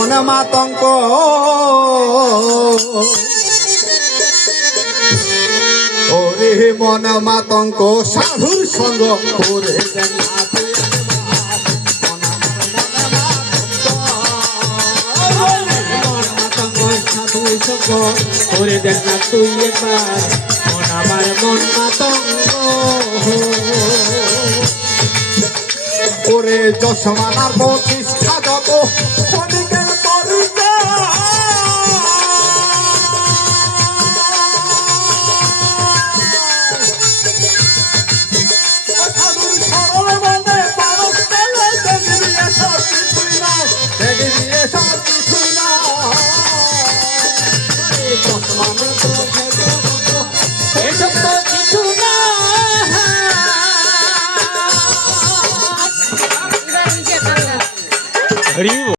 মনে মাতঙ্ক ওরে মন মাতঙ্ক সাধুর সঙ্গ করে দেন না তুই সাধুর সঙ্গ করে দেন না তুই এবার মন আমার মন মাতঙ্গ ওরে যশমানার প্রতিষ্ঠা যত ক্ষণিকের এসব তো কিছু না হরি